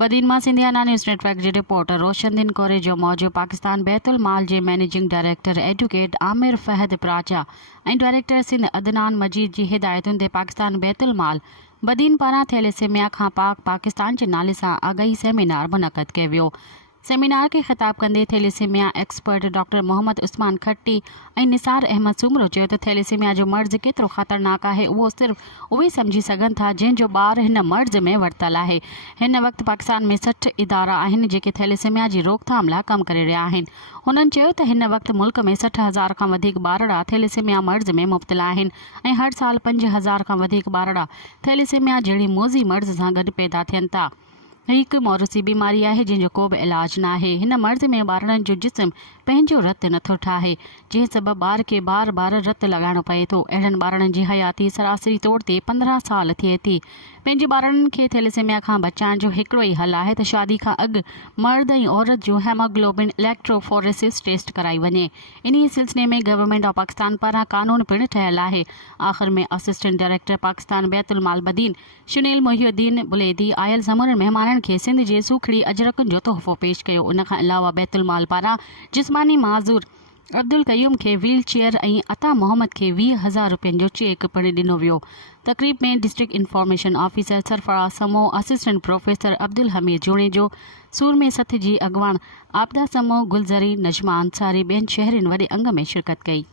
बदीन मां Sindhiyana news network जे reporter Roshandin Kore जो मौजूद पाकिस्तान बैतुल माल जे managing director advocate Amir Fahad Pracha ऐं डायरेक्टर सिंध अदनान मजीद जी हिदायतुनि ते पाकिस्तान बैतुल माल बदीन पारां थैलेसेमिया खां पाकिस्तान जे नाले सां आगाही सेमिनार मुनक़द कयो वियो। सेमिनार के खिताब कंदे thalassemia expert doctor Mohammad Usman Khatti ऐं निसार अहमद सुमरो चयो त थैलेसेमिया जो मर्ज़ केतिरो ख़तरनाक आहे उहो सिर्फ़ उहे सम्झी सघनि था जंहिंजो ॿार हिन मर्ज़ में वरितल आहे। हिन वक़्तु पाकिस्तान में 60 इदारा आहिनि जेके थैलेसेमिया जी रोकथाम लाइ कमु करे रहिया आहिनि। हुननि चयो त हिन वक़्तु मुल्क में 60,000 खां वधीक ॿारड़ा थैलेसेमिया मर्ज़ में मुब्तला आहिनि ऐं हर साल 5,000 खां वधीक ॿारड़ा थैलेसेमिया जहिड़ी मोज़ी मर्ज़ सां गॾु पैदा थियनि था। हीअ हिकु मौरूसी बीमारी आहे जंहिंजो को बि इलाजु न आहे। हिन मर्ज़ में ॿारनि जो जिस्म पंहिंजो रतु नथो ठाहे जंहिं सबबु ॿार खे बार बार रतु लॻाइणो पए थो। अहिड़नि ॿारनि जी हयाती सरासरी तौर ते 15 साल थिए थी। पंहिंजे ॿारनि खे थैलेसेमिया खां बचाइण जो हिकिड़ो ई हल आहे त शादी खां अॻु मर्द ऐं औरत जो हेमोग्लोबिन इलेक्ट्रोफोरेसिस टेस्ट कराई वञे। इन्ही सिलसिले में गवर्नमेंट ऑफ पाकिस्तान पारां कानून पिणु ठहियलु आहे। आख़िर में असिस्टेंट डायरेक्टर पाकिस्तान बैतुल माल बदीन शुनील मोहिउद्दीन बुलेदी आयल समूरनि महिमाननि खे सिंध जे सूखड़ी अजरकनि जो तोहफ़ो पेश कयो। उन खां अलावा बैतुल माल पारां जिस्मानी माज़ूर अब्दुल कयूम खे व्हील चेयर ऐं अता मोहम्मद खे 20,000 रुपयनि जो चेक पिणु ॾिनो वियो। तक़रीब में डिस्ट्रिक्ट इंफॉर्मेशन ऑफिसर सरफराज़ समो, असिस्टेंट प्रोफेसर अब्दुल हमीद जोड़ेजो, सूर में सथ जी अॻवान आबदा समो, गुलज़री, नजमा अंसारी ॿियनि शहरियुनि वॾे अंग में शिरकत कई।